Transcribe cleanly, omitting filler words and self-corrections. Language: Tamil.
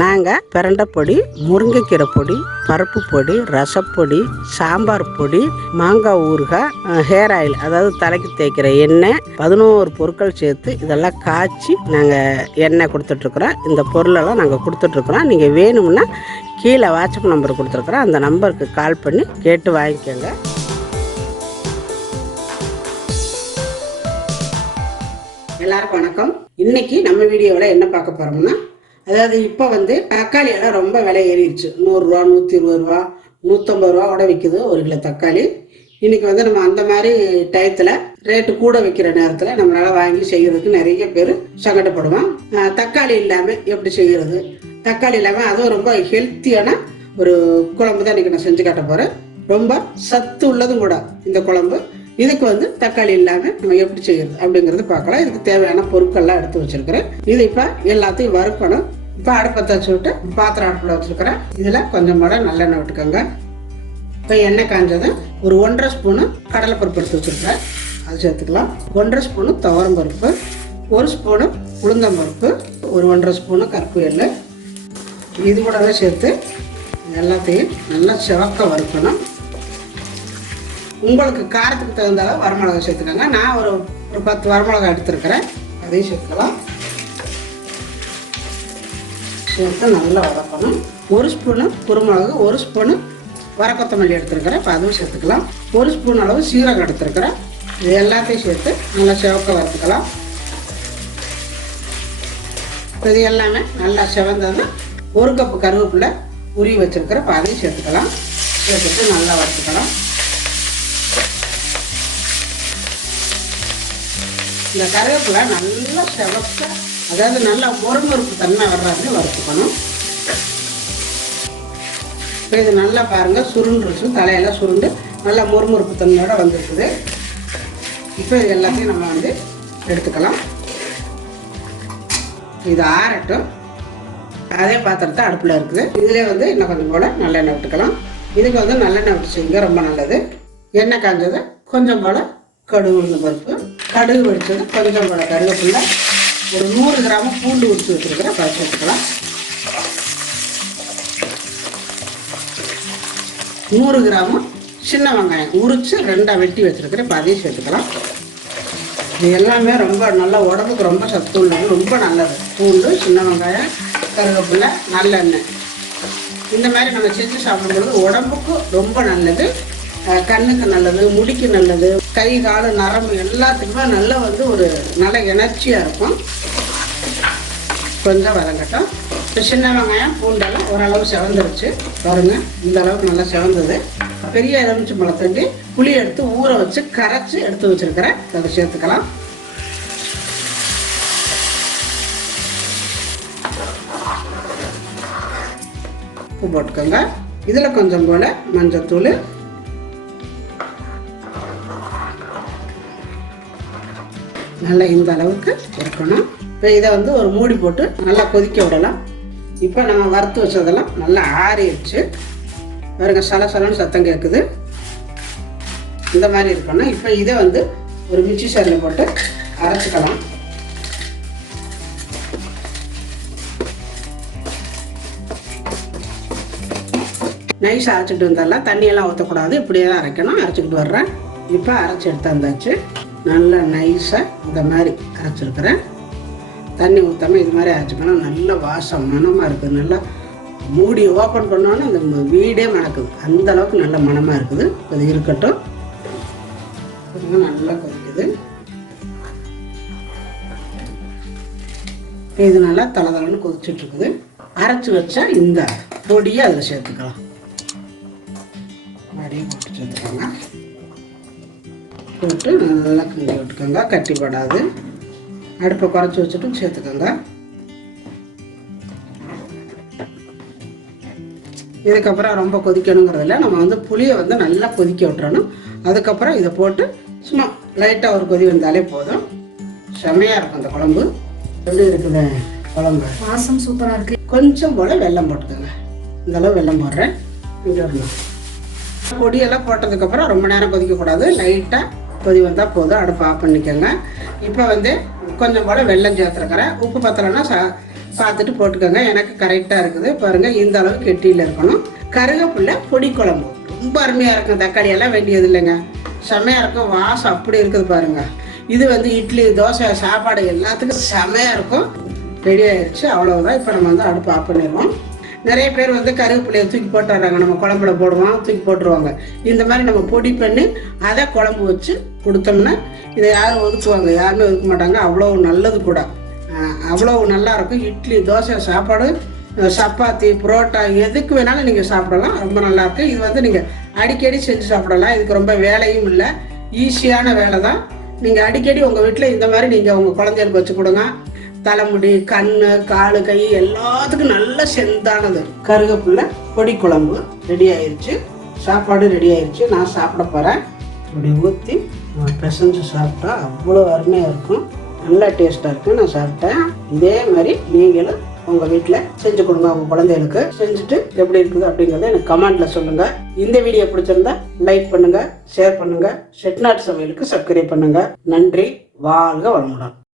நாங்கள் பிரண்டை பொடி, முருங்கைக்கீரை பொடி, பருப்பு பொடி, ரசப்பொடி, சாம்பார் பொடி, மாங்காய் ஊறுகாய், ஹேர் ஆயில் அதாவது தலைக்கு தேய்க்கிற எண்ணெய், 11 பொருட்கள் சேர்த்து இதெல்லாம் காய்ச்சி நாங்கள் எண்ணெய் கொடுத்துட்ருக்குறோம். இந்த பொருளெல்லாம் நாங்கள் கொடுத்துட்ருக்குறோம். நீங்கள் வேணும்னா கீழே வாட்ஸ்அப் நம்பர் கொடுத்துருக்குறோம். அந்த நம்பருக்கு கால் பண்ணி கேட்டு வாங்கிக்கோங்க. எல்லாருக்கும் வணக்கம். இன்னைக்கு நம்ம வீடியோவில் என்ன பார்க்க போகிறோம்னா, அதாவது இப்போ தக்காளி எல்லாம் ரொம்ப விலை ஏறிடுச்சு. 100 ரூபா, 120 ரூபா, 150 ரூபா கூட விற்குது 1 கிலோ தக்காளி. இன்னைக்கு நம்ம அந்த மாதிரி டயத்தில் ரேட்டு கூட விற்கிற நேரத்தில் நம்மளால வாங்கி செய்யறதுக்கு நிறைய பேர் சங்கடப்படுவோம். தக்காளி இல்லாமல் எப்படி செய்யறது, தக்காளி இல்லாமல் அதுவும் ரொம்ப ஹெல்த்தியான ஒரு குழம்பு தான் இன்னைக்கு நான் செஞ்சு காட்ட போகிறேன். ரொம்ப சத்து உள்ளதும் கூட இந்த குழம்பு. இதுக்கு தக்காளி இல்லாமல் நம்ம எப்படி செய்யறது அப்படிங்கிறது பார்க்கலாம். இதுக்கு தேவையான பொருட்கள்லாம் எடுத்து வச்சிருக்கிறேன். இது இப்போ எல்லாத்தையும் வறுக்கணும். இப்போ அடுப்பத்தை வச்சு விட்டு பாத்திரம் அடுப்பில் வச்சிருக்கிறேன். இதில் கொஞ்சம் கூட நல்லெண்ணெய் விட்டுக்கோங்க. இப்போ எண்ணெய் காஞ்சதும் ஒரு 1.5 ஸ்பூனு கடலைப்பருப்பு எடுத்து வச்சிருக்கிறேன், அது சேர்த்துக்கலாம். 1.5 ஸ்பூனு துவரம் பருப்பு, 1 ஸ்பூனு உளுந்தம்பருப்பு, ஒரு 1.5 ஸ்பூனு கருப்பு எள்ளு, இது கூடவே சேர்த்து எல்லாத்தையும் நல்லா சிவக்க வறுக்கணும். உங்களுக்கு காரத்துக்கு தகுந்த வரமிளகா சேர்த்துக்கோங்க. நான் ஒரு 10 வரமிளகா எடுத்துருக்கிறேன், அதையும் சேர்த்துக்கலாம். சேர்த்து நல்லா வதக்கணும். 1 ஸ்பூனு குருமிளகு, 1 ஸ்பூனு வரக்கொத்தமல்லி எடுத்துருக்கிறேன், இப்போ அதுவும் சேர்த்துக்கலாம். 1 ஸ்பூன் அளவு சீரகம் எடுத்துருக்கிறேன். இது எல்லாத்தையும் சேர்த்து நல்லா சிவக்க வறுத்துக்கலாம். இது எல்லாமே நல்லா சிவந்ததுன்னா 1 கப்பு கருவேப்பிலை உருவி வச்சிருக்கிறேன், இப்போ அதையும் சேர்த்துக்கலாம். சேர்த்துட்டு நல்லா வறுத்துக்கலாம். இந்த கருவேப்பிலை நல்லா செவக்க, அதாவது நல்லா மொறுமொறுப்பு தன்மை வர்றாரு வறுத்துக்கணும். இப்போ இது நல்லா பாருங்க, சுருண்டுருச்சு, தலையெல்லாம் சுருண்டு நல்லா மொறுமொறுப்பு தன்மையோட வந்துருக்குது. இப்போ இது எல்லாத்தையும் நம்ம எடுத்துக்கலாம். இது ஆறட்டும். அதே பாத்திரத்தை அடுப்பில் இருக்குது. இதுலேயே இன்னும் கொஞ்சம் போல நல்லெண்ணெய் விட்டுக்கலாம். இதுக்கு நல்லெண்ணெய் விட்டு செய்யுங்க, ரொம்ப நல்லது. எண்ணெய் காஞ்சது கொஞ்சம் போல கடுகு உளுந்த பருப்பு, கடுகு வெடிச்சது கொஞ்சம் போல கருவேப்பிலை, ஒரு 100 கிராம் பூண்டு உரிச்சு வச்சுருக்கிறேன், பறிச்சு வச்சுக்கலாம். 100 கிராம் சின்ன வெங்காயம் உரிச்சு 2ஆ வெட்டி வச்சுருக்கிறேன், இப்போ அதையும் சேர்த்துக்கலாம். இது எல்லாமே ரொம்ப நல்லா உடம்புக்கு ரொம்ப சத்து உள்ளது, ரொம்ப நல்லது. பூண்டு, சின்ன வெங்காயம், கருவேப்பிலை, நல்லெண்ணெய், இந்த மாதிரி நம்ம செஞ்சு சாப்பிடும்பொழுது உடம்புக்கு ரொம்ப நல்லது. கண்ணுக்கு நல்லது, முடிக்கு நல்லது, கை கால் நரம்பு எல்லாத்துக்குமே நல்லா ஒரு நல்ல எனர்ஜியாக இருக்கும். கொஞ்சம் வதங்கட்டும். இப்போ சின்ன வெங்காயம் பூண்டெல்லாம் ஓரளவு செவந்துருச்சு பாருங்க, இந்த அளவுக்கு நல்லா செவந்தது. பெரிய எலுமிச்சை பழத்தண்டி புளி எடுத்து ஊற வச்சு கரைச்சி எடுத்து வச்சிருக்கிறேன், அதை சேர்த்துக்கலாம். உப்பு போட்டுக்கோங்க. இதில் கொஞ்சம் போல மஞ்சத்தூள், நல்லா இந்த அளவுக்கு இருக்கணும். இப்போ இதை ஒரு மூடி போட்டு நல்லா கொதிக்க விடலாம். இப்போ நம்ம வறுத்து வச்சதெல்லாம் நல்லா ஆறிடுச்சு பாருங்க, சலசலன்னு சத்தம் கேட்குது. இந்த மாதிரி இருக்கணும். இப்போ இதை ஒரு மிக்சி சாரில் போட்டு அரைச்சிக்கலாம். நைஸ் அரைச்சிட்டு வந்தாலாம், தண்ணியெல்லாம் ஊற்றக்கூடாது, இப்படியே தான் அரைக்கணும். அரைச்சிக்கிட்டு வர்றேன். இப்போ அரைச்சி எடுத்து வந்தாச்சு. நல்லா நைஸாக இந்த மாதிரி அரைச்சிருக்கிறேன். தண்ணி ஊற்றாமல் இது மாதிரி அரைச்சிக்கணும். நல்ல வாசம் மணமாக இருக்குது. நல்லா மூடி ஓப்பன் பண்ணோன்னா அந்த வீடே மணக்குது, அந்த அளவுக்கு நல்ல மணமாக இருக்குது. இது இருக்கட்டும். நல்லா கொதிக்குது. இது நல்லா தளதளன்னு கொதிச்சுட்ருக்குது. அரைச்சி வச்சா இந்த பொடியை அதில் சேர்த்துக்கலாம். மறுபடியும் போட்டு சேர்த்துக்கோங்க. போட்டு நல்லா கிண்டி விட்டுக்கோங்க, கட்டிப்படாது. அடுப்பை குறைச்சி வச்சுட்டு சேர்த்துக்கோங்க. இதுக்கப்புறம் ரொம்ப கொதிக்கணுங்கிறதில்ல, நம்ம புளியை நல்லா கொதிக்க விட்டுறணும். அதுக்கப்புறம் இதை போட்டு சும்மா லைட்டாக ஒரு கொதி வந்தாலே போதும். செம்மையாக இருக்கும் அந்த குழம்பு. எப்படி இருக்குது குழம்பு? வாசம் சூப்பராக இருக்குது. கொஞ்சம் போல் வெல்லம் போட்டுக்கோங்க. இந்த அளவு வெல்லம் போடுறேன். இங்கே வரணும். பொடியெல்லாம் போட்டதுக்கப்புறம் ரொம்ப நேரம் கொதிக்கக்கூடாது, லைட்டாக கொதி வந்தால் போதும். அடுப்பு ஆஃப் பண்ணிக்கோங்க. இப்போ கொஞ்சம் போல் வெல்லம் சேர்த்துருக்கிறேன். உப்பு பத்தலைன்னா பார்த்துட்டு போட்டுக்கோங்க. எனக்கு கரெக்டாக இருக்குது பாருங்கள். இந்த அளவு கெட்டியில் இருக்கணும். கருவேப்பிலை பொடி குழம்பு ரொம்ப அருமையாக இருக்கும். தக்காளி எல்லாம் வேண்டியது இல்லைங்க, செம்மையாக இருக்கும். வாசம் அப்படி இருக்குது பாருங்க. இது வந்து இட்லி தோசை சாப்பாடு எல்லாத்துக்கும் செம்மையாக இருக்கும். ரெடி ஆயிடுச்சு, அவ்வளோதான். இப்போ நம்ம வந்து அடுப்பு ஆஃப் பண்ணிடுவோம். நிறைய பேர் வந்து கருவேப்பிலையை தூக்கி போட்டுறாங்க, நம்ம குழம்புல போடுவோம் தூக்கி போட்டுருவாங்க. இந்த மாதிரி நம்ம பொடி பண்ணி அதை குழம்பு வச்சு கொடுத்தோம்னா இதை யாரும் ஒதுக்குவாங்க? யாருமே ஒதுக்க மாட்டாங்க. அவ்வளோ நல்லது கூட, அவ்வளோ நல்லா இருக்கும். இட்லி தோசை சாப்பாடு சப்பாத்தி புரோட்டா எதுக்கு வேணாலும் நீங்கள் சாப்பிடலாம், ரொம்ப நல்லாயிருக்கு. இது வந்து நீங்கள் அடிக்கடி செஞ்சு சாப்பிடலாம். இதுக்கு ரொம்ப வேலையும் இல்லை, ஈஸியான வேலை தான். நீங்கள் அடிக்கடி உங்கள் வீட்டில் இந்த மாதிரி நீங்கள் உங்கள் குழந்தைகளுக்கு வச்சு கொடுங்க. தலைமுடி கண்ணு காலு கை எல்லாத்துக்கும் நல்ல செந்தானது. கருவேப்பிலை பொடி குழம்பு ரெடி ஆயிடுச்சு, சாப்பாடு ரெடி ஆயிடுச்சு. நான் சாப்பிட போகிறேன். இப்படி ஊற்றி பிசைஞ்சு சாப்பிட்டா அவ்வளோ அருமையாக இருக்கும், நல்லா டேஸ்ட்டாக இருக்குது. நான் சாப்பிட்டேன். இதே மாதிரி நீங்களும் உங்கள் வீட்டில் செஞ்சு கொடுங்க, உங்கள் குழந்தைகளுக்கு. செஞ்சுட்டு எப்படி இருக்குது அப்படிங்கிறத எனக்கு கமெண்ட்டில் சொல்லுங்கள். இந்த வீடியோ பிடிச்சிருந்தா லைக் பண்ணுங்கள், ஷேர் பண்ணுங்கள். செட்டிநாட்டு சமையலுக்கு சப்ஸ்கிரைப் பண்ணுங்கள். நன்றி. வாழ்க வளமுடன்.